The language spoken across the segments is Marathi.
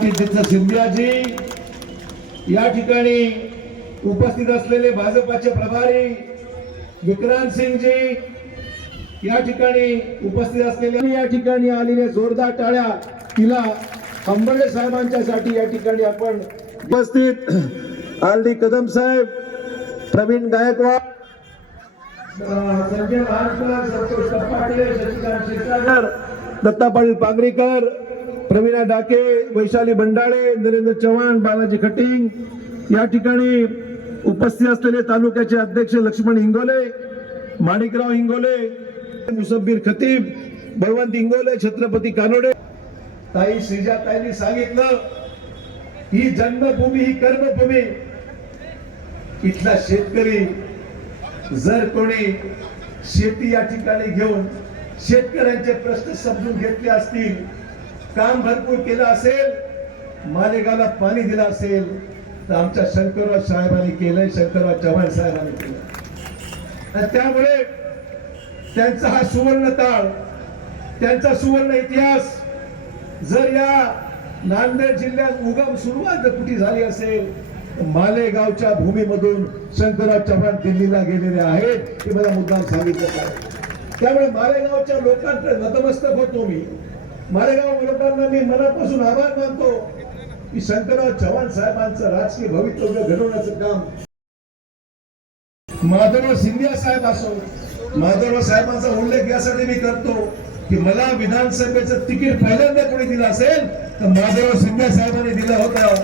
तिथं सिंधियाजी या ठिकाणी उपस्थित असलेले भाजपाचे प्रभारी विक्रांत सिंगजी या ठिकाणी उपस्थित असलेले या ठिकाणी आलेल्या जोरदार टाळ्या तिला अंबळे साहेबांच्यासाठी या ठिकाणी आपण उपस्थित. आलडी कदम साहेब प्रवीण गायकवाड. संजय महाजकर संतोष पाटील शशिकांत दत्ता पाटील पांगरीकर. प्रवीणा डाके वैशाली बंडाळे नरेंद्र चव्हाण बालाजी खटिंग या ठिकाणी उपस्थित असलेले तालुक्याचे अध्यक्ष लक्ष्मण हिंगोले माणिकराव हिंगोले मुसब्बीर खतीब बळवंत हिंगोले छत्रपती कानोडे. ताई श्रीजाताईंनी सांगितलं ही जन्मभूमी ही कर्मभूमी. इथला शेतकरी जर कोणी शेती या ठिकाणी घेऊन शेतकऱ्यांचे प्रश्न समजून घेतले असतील काम भरपूर केलं असेल मालेगावला पाणी दिलं असेल तर आमच्या शंकरराव साहेबांनी केलंय शंकरराव चव्हाण साहेबांनी केलं आणि त्यामुळे त्यांचा हा सुवर्ण काळ त्यांचा सुवर्ण इतिहास जर या नांदेड जिल्ह्यात उगम सुरुवात जर कुठे झाली असेल मालेगावच्या भूमीमधून शंकरराव चव्हाण दिल्लीला गेलेले आहेत हे मला मुद्दाम सांगितलं आहे त्यामुळे मालेगावच्या लोकांकडे नतमस्तक होतो मी. मालेगाव लोकांना मी मनापासून आभार मानतो की शंकरराव चव्हाण साहेबांचं राजकीय भवितव्य घडवण्याचं काम माधवराव सिंधिया साहेब असो माधवराव साहेबांचा उल्लेख यासाठी मी करतो की मला विधानसभेचं तिकीट पहिल्यांदा कोणी दिलं असेल तर माधवराव सिंधिया साहेबांनी दिलं होतं.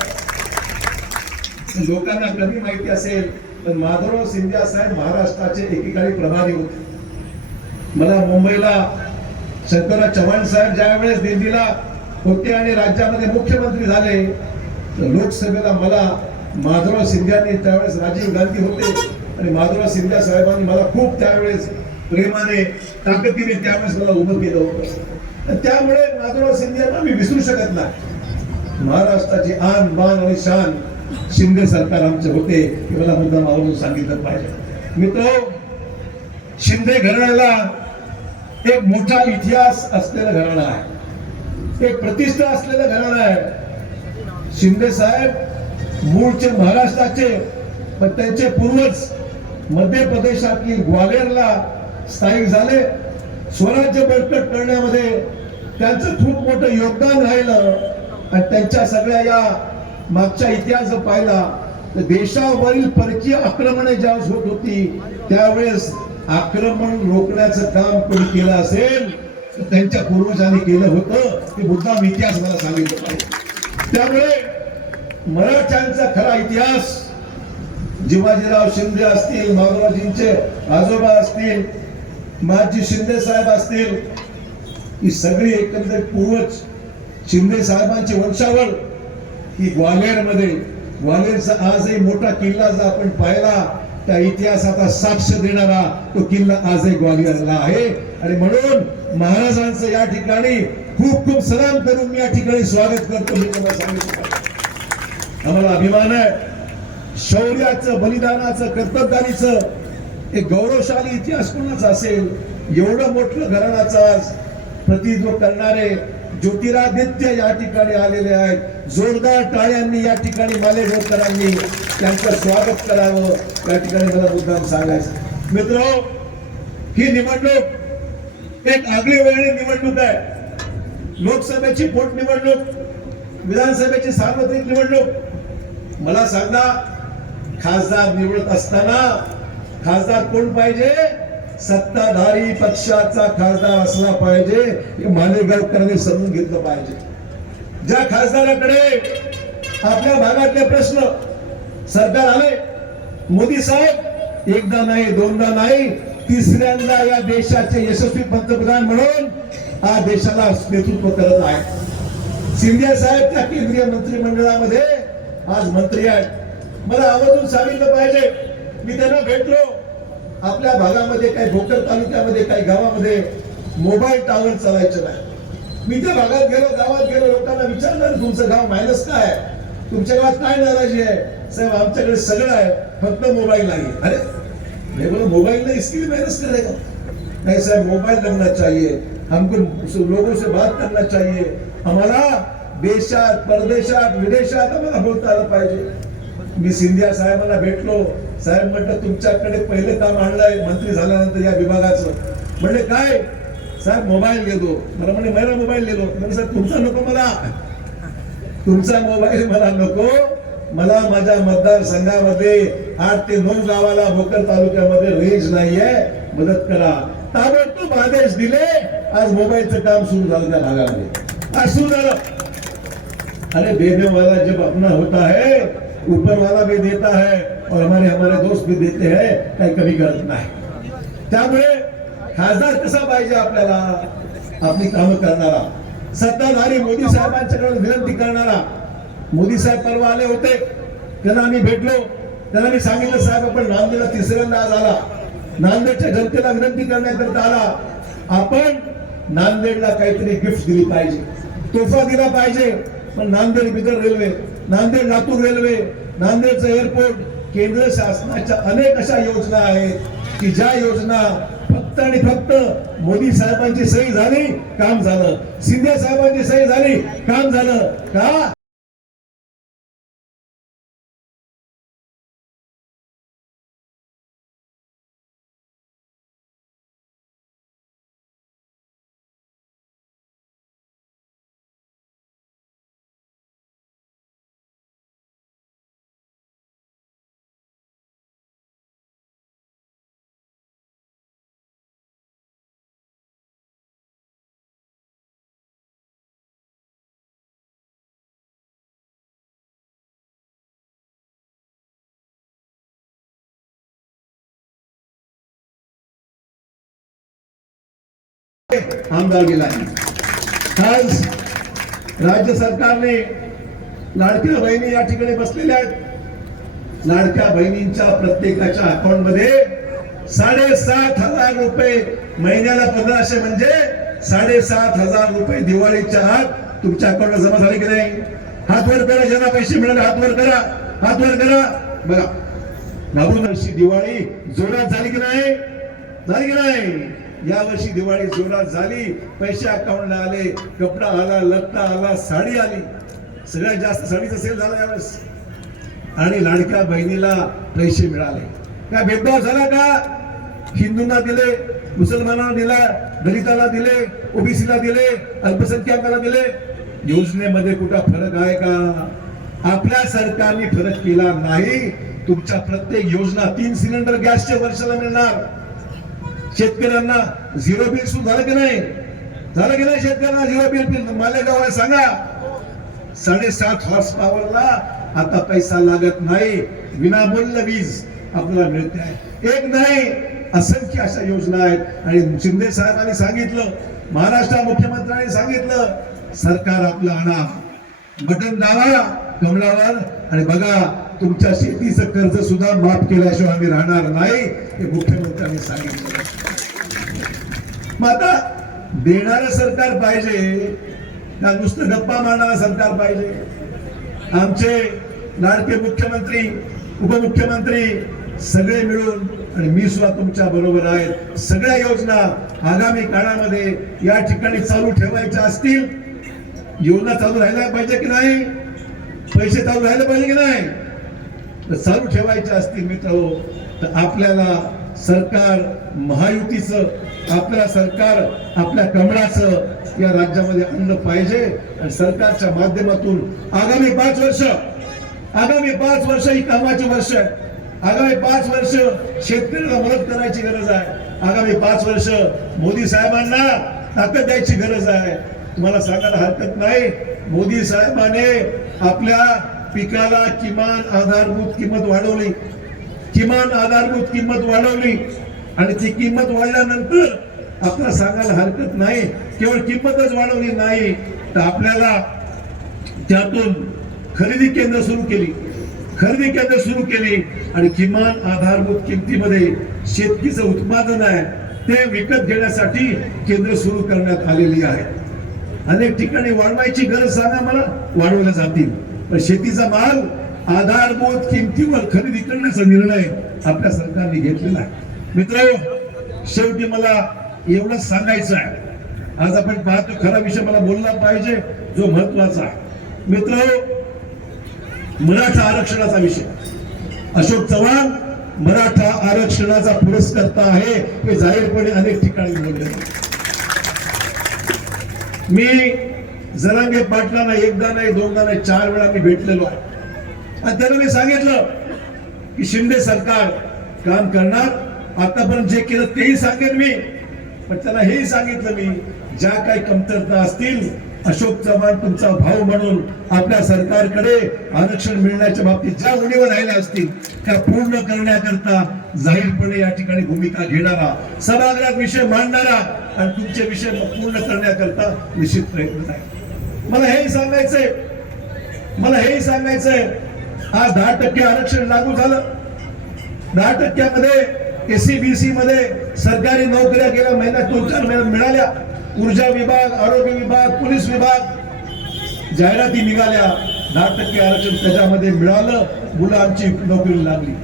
लोकांना कमी माहिती असेल तर माधवराव सिंधिया साहेब महाराष्ट्राचे एकेकाळी प्रभारी होते. मला मुंबईला शंकरराव चव्हाण साहेब ज्या वेळेस दिल्लीला होते आणि राज्यामध्ये मुख्यमंत्री झाले तर लोकसभेला मला माधवराव सिंधियांनी त्यावेळेस राजीव गांधी होते. आणि माधवराव सिंधिया साहेबांनी मला खूप त्यावेळेस प्रेमाने ताकदीने त्यावेळेस मला उभं केलं होतं. त्यामुळे माधवराव सिंधियांना मी विसरू शकत नाही. महाराष्ट्राची आन बान आणि शान शिंदे सरकार आमचे होते हे मला मुद्दा मावून सांगितलं पाहिजे. मित्र शिंदे घराण्याला एक मोठा इतिहास असलेलं घराणं आहे. एक प्रतिष्ठा असलेलं घराणं आहे. शिंदे साहेब मूळचे महाराष्ट्राचे पण त्यांचे पूर्वज मध्य प्रदेशातील ग्वालेरला स्थायिक झाले. स्वराज्य बळकट करण्यामध्ये त्यांचं खूप मोठं योगदान राहिलं. आणि त्यांच्या सगळ्या या मागच्या इतिहास जर पाहिला तर देशावरील परकीय आक्रमणे ज्यावेळेस होत होती त्यावेळेस आक्रमण रोखण्याचं काम कोणी केलं असेल तर त्यांच्या पूर्वजांनी केलं होतं. ते मुद्दाम इतिहास मला सांगितलं पाहिजे. त्यामुळे मराठ्यांचा खरा इतिहास जिवाजीराव शिंदे असतील माधवरावजींचे आजोबा असतील माजी शिंदे साहेब असतील ही सगळी एकंदरीत पूर्वज शिंदे साहेबांची वंशावळ ही ग्वाल्हेरमध्ये ग्वाल्हेरचा आजही मोठा किल्ला जर आपण पाहिला त्या इतिहासाचा साक्ष देणारा तो किल्ला आजही ग्वालियरला आहे. आणि म्हणून महाराजांचं या ठिकाणी खूप खूप सलाम करून मी या ठिकाणी स्वागत करतो हे तुम्हाला सांगितलं. आम्हाला अभिमान आहे. शौर्याचं बलिदानाचं कर्तबगारीचं एक गौरवशाली इतिहास कोणाचा असेल? एवढं मोठं घराण्याचा प्रतिनिधित्व करणारे ज्योतिरादित्य या ठिकाणी आलेले आहेत. जोरदार टाळ्यांनी या ठिकाणी मालेगावकरांनी त्यांचं स्वागत करावं. या ठिकाणी मला मुद्दाम सांगायचं मित्र ही निवडणूक एक आगळी वेगळी निवडणूक आहे. लोकसभेची पोटनिवडणूक विधानसभेची सार्वत्रिक निवडणूक. मला सांगा खासदार निवडत असताना खासदार कोण पाहिजे? सत्ताधारी पक्षाचा खासदार असला पाहिजे हे मालेगावकरांनी समजून घेतलं पाहिजे. ज्या खासदाराकडे आपल्या भागातले प्रश्न सरकार आले मोदी साहेब एकदा नाही दोनदा नाही तिसऱ्यांदा या देशाचे यशस्वी पंतप्रधान म्हणून हा देशाला नेतृत्व करत आहे. सिंधिया साहेब त्या केंद्रीय मंत्रिमंडळामध्ये आज मंत्री आहेत. मला आवर्जून सांगितलं पाहिजे मी त्यांना भेटलो. आपल्या भागामध्ये काही भोकर तालुक्यामध्ये काही गावामध्ये मोबाईल टावर चालायचं नाही. मी त्या भागात गेलो गावात गेलो लोकांना विचारलं तुमचं गाव मायनस काय आहे? तुमच्या गावात काय नाराजी आहे? साहेब आमच्याकडे सगळं आहे फक्त मोबाईल नाही. अरे नाही बोला मोबाईल नाही इसकी मायनस मेहनत करेगा नहीं साहब मोबाइल लगना चाहिए. हमको लोगों से बात करना चाहिए. हमारा देशात परदेशात विदेशात आम्हाला बोलता आलं पाहिजे. मी सिंधिया साहेबांना भेटलो साहेब म्हटलं तुमच्याकडे पहिले काम आणलंय मंत्री झाल्यानंतर या विभागाचं. म्हणले काय? साहेब मोबाईल घेतो. मला म्हणे मला मोबाईल गेलो म्हणजे साहेब तुमचा नको मला. तुमचा मोबाईल मला नको. मला माझ्या मतदारसंघामध्ये आठ ते नऊ गावाला भोकर तालुक्यामध्ये रेंज नाहीये. मदत करा. ताबडतोब आदेश दिले. आज मोबाईलचं काम सुरू झालं त्या भागामध्ये. आज सुरू झालं. अरे देने वाला जब अपना होता है ऊपर वाला भी देता है और हमारे हमारे दोस्त भी देते हैं काही कमी गरज नाही त्यामुळे खासदार कसा पाहिजे आपल्याला? आपली कामं करणारा. सत्ताधारी मोदी साहेबांच्याकडे विनंती करणारा. मोदी साहेब परवा आले होते. त्यांना आम्ही भेटलो. त्यांना मी सांगितलं साहेब आपण नांदेडला तिसऱ्यांदा आज आला. नांदेडच्या जनतेला विनंती करण्याकरता आला. आपण नांदेडला काहीतरी गिफ्ट दिली पाहिजे. तोफा दिला पाहिजे. पण नांदेड बिगर रेल्वे नांदेड लातूर रेल्वे नांदेडचं एअरपोर्ट केंद्र शासनाच्या अनेक अशा योजना आहेत की ज्या योजना फक्त आणि फक्त मोदी साहेबांची सही झाली काम झालं. शिंदे साहेबांची सही झाली काम झालं. का? आमदार गेला आज राज्य सरकारने लाडक्या बहिणी या ठिकाणी बसलेल्या आहेत. लाडक्या बहिणींच्या प्रत्येकाच्या अकाउंटमध्ये साडेसात हजार रुपये महिन्याला पंधराशे म्हणजे साडेसात हजार रुपये दिवाळीच्या आत तुमच्या अकाउंटला जमा झाले की नाही? हातवर करा ज्यांना पैसे मिळाले हातवर करा हातवर करा. बघा घाबरून दिवाळी जोरात झाली की नाही? झाली की नाही? या वर्षी दिवाळी जोरात झाली. पैसे अकाउंटला आले कपडा आला लत्ता आला साडी आली. सगळ्यात जास्त साडीचा सेल झाला यावेळेस. आणि लाडक्या बहिणीला पैसे मिळाले. काय भेदभाव झाला का? हिंदूंना दिले मुसलमानांना दिला दलिताला दिले ओबीसीला दिले अल्पसंख्याकाला दिले. योजनेमध्ये कुठं फरक आहे का? आपल्या सरकारने फरक केला नाही. तुमच्या प्रत्येक योजना तीन सिलेंडर गॅसच्या वर्षाला मिळणार. शेतकऱ्यांना झिरो बिल सुरू झालं की नाही? झालं की नाही शेतकऱ्यांना झिरो बिल? बिल मालेगाव सांगा. साडेसात हॉर्स पॉवरला आता पैसा लागत नाही. विनामूल्य वीज आपल्याला मिळते आहे. एक नाही असंख्य अशा योजना आहेत. आणि शिंदे साहेबांनी सांगितलं महाराष्ट्र मुख्यमंत्र्यांनी सांगितलं सरकार आपलं आणा. बटन दावा कमलावर. आणि बघा तुमच्या शेतीचं कर्ज सुद्धा माफ केल्याशिवाय आम्ही राहणार नाही हे मुख्यमंत्र्यांनी सांगितलं. मग आता देणारं सरकार पाहिजे का नुसतं गप्पा मारणारं सरकार पाहिजे. आमचे लाडके मुख्यमंत्री उपमुख्यमंत्री सगळे मिळून आणि मी सुद्धा तुमच्या बरोबर आहे सगळ्या योजना आगामी काळामध्ये या ठिकाणी चालू ठेवायच्या असतील. योजना चालू राहिल्या पाहिजे की नाही? पैसे चालू राहिले पाहिजे की नाही? तर चालू ठेवायचे असतील मित्र हो. तर आपल्याला सरकार महायुतीचं आपल्या सरकार आपल्या कमळाचं या राज्यामध्ये आणलं पाहिजे आणि सरकारच्या माध्यमातून आगामी पाच वर्ष आगामी पाच वर्ष ही कामाची वर्ष आहे आगामी पाच वर्ष शेतकऱ्याला मदत करायची गरज आहे. आगामी पाच वर्ष मोदी साहेबांना ताकद द्यायची गरज आहे. तुम्हाला सांगायला हरकत नाही. मोदी साहेबाने आपल्या पिकाला किमान आधारभूत किंमत वाढवली. किमान आधारभूत किंमत वाढवली. आणि ती किंमत वाढल्यानंतर आपल्याला सांगायला हरकत नाही. केवळ किंमतच वाढवली नाही तर आपल्याला त्यातून खरेदी केंद्र सुरू केली. खरेदी केंद्र सुरू केली आणि किमान आधारभूत किमतीमध्ये शेतकीचं उत्पादन आहे ते विकत घेण्यासाठी केंद्र सुरू करण्यात आलेली आहे. अनेक ठिकाणी वाढवायची गरज सांगा मला वाढवल्या जातील. शेतीचा माल आधारभूत किमतीवर खरेदी करण्याचा निर्णय आपल्या सरकारने घेतलेला आहे. मित्र शेवटी मला एवढंच सांगायचं आहे. आज आपण पाहतो खरा विषय मला बोलला पाहिजे जो महत्त्वाचा आहे. मित्र मराठा आरक्षणाचा विषय. अशोक चव्हाण मराठा आरक्षणाचा पुरस्कर्ता आहे हे जाहीरपणे अनेक ठिकाणी बोलले मी जरांगे पाटलांना एकदा नाही दोनदा नाही चार वेळा मी भेटलेलो आहे. आणि त्यांना मी सांगितलं की शिंदे सरकार काम करणार. आतापर्यंत जे केलं तेही सांगेन मी. पण त्यांना हेही सांगितलं मी ज्या काही कमतरता असतील अशोक चव्हाण तुमचा भाऊ म्हणून आपल्या सरकारकडे आरक्षण मिळण्याच्या बाबतीत ज्या उणीवर राहिल्या असतील त्या पूर्ण करण्याकरता जाहीरपणे या ठिकाणी भूमिका घेणारा सभागृहात विषय मांडणारा आणि तुमचे विषय पूर्ण करण्याकरता निश्चित प्रयत्न आहे. मला हेही सांगायचंय. मला हेही सांगायचंय. आज दहा टक्के आरक्षण लागू झालं. दहा टक्क्यामध्ये एसीबीसी मध्ये सरकारी नोकऱ्या गेल्या महिन्यात दोन चार महिन्यात मिळाल्या. ऊर्जा विभाग आरोग्य विभाग पोलीस विभाग जाहिराती निघाल्या. दहा टक्के आरक्षण त्याच्यामध्ये मिळालं. मुलं आमची नोकरी लागली.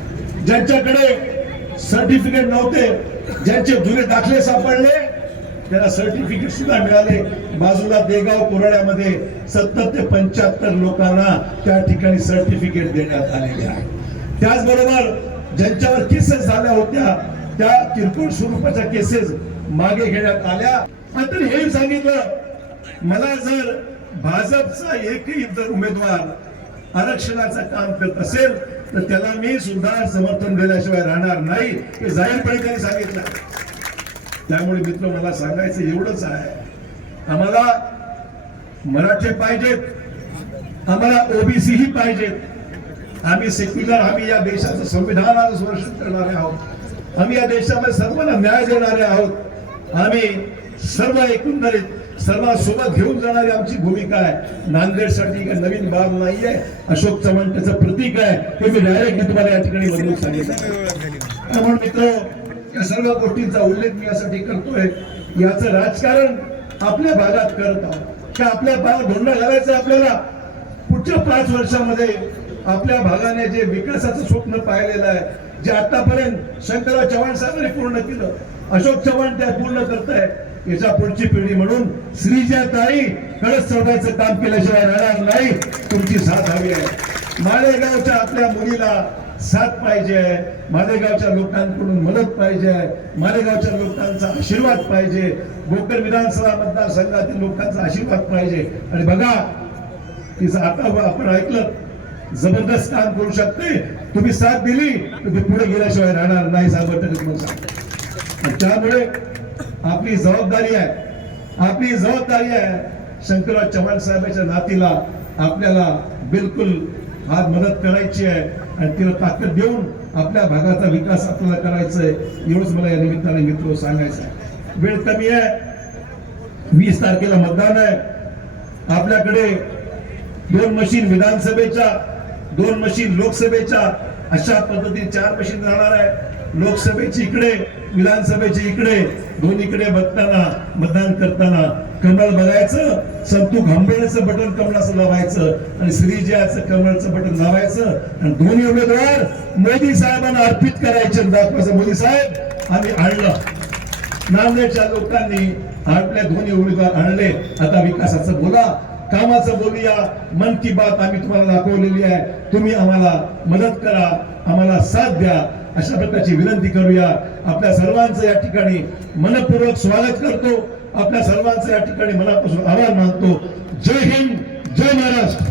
ज्यांच्याकडे सर्टिफिकेट नव्हते ज्यांचे जुने दाखले सापडले त्याला सर्टिफिकेट सुद्धा मिळाले. बाजूला देगाव कोराड्यामध्ये सत्तर ते पंच्याहत्तर लोकांना त्या ठिकाणी सर्टिफिकेट देण्यात आलेले आहे. त्याचबरोबर ज्यांच्यावर केसेस झाल्या होत्या त्या किरकोळ स्वरूपाच्या केसेस मागे घेण्यात आल्या. तर हे सांगितलं मला जर भाजपचा एकही जर उमेदवार आरक्षणाचं काम करत असेल तर त्याला मी सुद्धा समर्थन दिल्याशिवाय राहणार नाही हे जाहीरपणे त्यांनी सांगितलं. त्यामुळे मित्र मला सांगायचं एवढंच आहे. आम्हाला मराठे पाहिजेत. आम्हाला ओबीसी ही पाहिजेत. आम्ही सेक्युलर आम्ही या देशाचं संविधानाचं संरक्षण करणारे आहोत. आम्ही या देशामध्ये सर्वांना न्याय देणारे आहोत. आम्ही सर्व एकंदरीत सर्वांसोबत घेऊन जाणारी आमची भूमिका आहे. नांदेडसाठी काही नवीन बाब नाहीये. अशोक चव्हाण त्याचं प्रतीक आहे. हे मी डायरेक्ट तुम्हाला या ठिकाणी बदलून सांगितलं. म्हणून मित्र या सर्व गोष्टींचा उल्लेख मी यासाठी करतोय. याचं राजकारण आपल्या भागात करत आहोत. की आपल्या भागात धोंडा घालायचं आपल्याला पुढच्या पाच वर्षामध्ये आपल्या भागाने जे विकासाचं स्वप्न पाहिलेलं आहे जे आतापर्यंत शंकरराव चव्हाण साहेबांनी पूर्ण केलं अशोक चव्हाण त्या पूर्ण करताय याच्या पुढची पिढी म्हणून श्रीजा ताई कडक चढवायचं काम केल्याशिवाय राहणार नाही तुमची साथ हवी आहे. माळेगावच्या आपल्या मुलीला साथ पाहिजे. आहे मालेगावच्या लोकांकडून मदत पाहिजे. आहे मालेगावच्या लोकांचा आशीर्वाद पाहिजे. गोकर विधानसभा मतदारसंघातील लोकांचा आशीर्वाद पाहिजे. आणि बघा तिचं आता आपण ऐकलं. जबरदस्त काम करू शकते. तुम्ही साथ दिली तर ती पुढे गेल्याशिवाय राहणार नाही सांगतो. त्यामुळे आपली जबाबदारी आहे. आपली जबाबदारी आहे. शंकरराव चव्हाण साहेबांच्या नातीला आपल्याला बिलकुल आज मदत करायची आहे. आणि तिला ताकद देऊन आपल्या भागाचा विकास आपल्याला करायचा आहे एवढंच मला या निमित्ताने मित्र सांगायचं आहे वेळ कमी आहे. वीस तारखेला मतदान आहे. आपल्याकडे दोन मशीन विधानसभेच्या दोन मशीन लोकसभेच्या अशा पद्धतीने चार मशीन राहणार आहे. लोकसभेची इकडे विधानसभेची इकडे दोन्हीकडे बघताना मतदान करताना कमळ बघायचं संतू घांबेळचं बटन कमळाचं लावायचं आणि श्रीजयाचं कमळाचं बटन लावायचं आणि दोन्ही उमेदवार मोदी साहेबांना अर्पित करायचे दाखवायचं. मोदी साहेब आम्ही आणलं. नांदेडच्या लोकांनी आपल्या दोन्ही उमेदवार आणले. आता विकासाचं बोला कामाचं बोलूया. मन की बात आम्ही तुम्हाला दाखवलेली आहे. तुम्ही आम्हाला मदत करा आम्हाला साथ द्या. अशा प्रकारची विनंती करूया. आपल्या सर्वांचं या ठिकाणी मनपूर्वक स्वागत करतो. आपल्या सर्वांचे या ठिकाणी मनापासून आभार मानतो. जय हिंद जय महाराष्ट्र.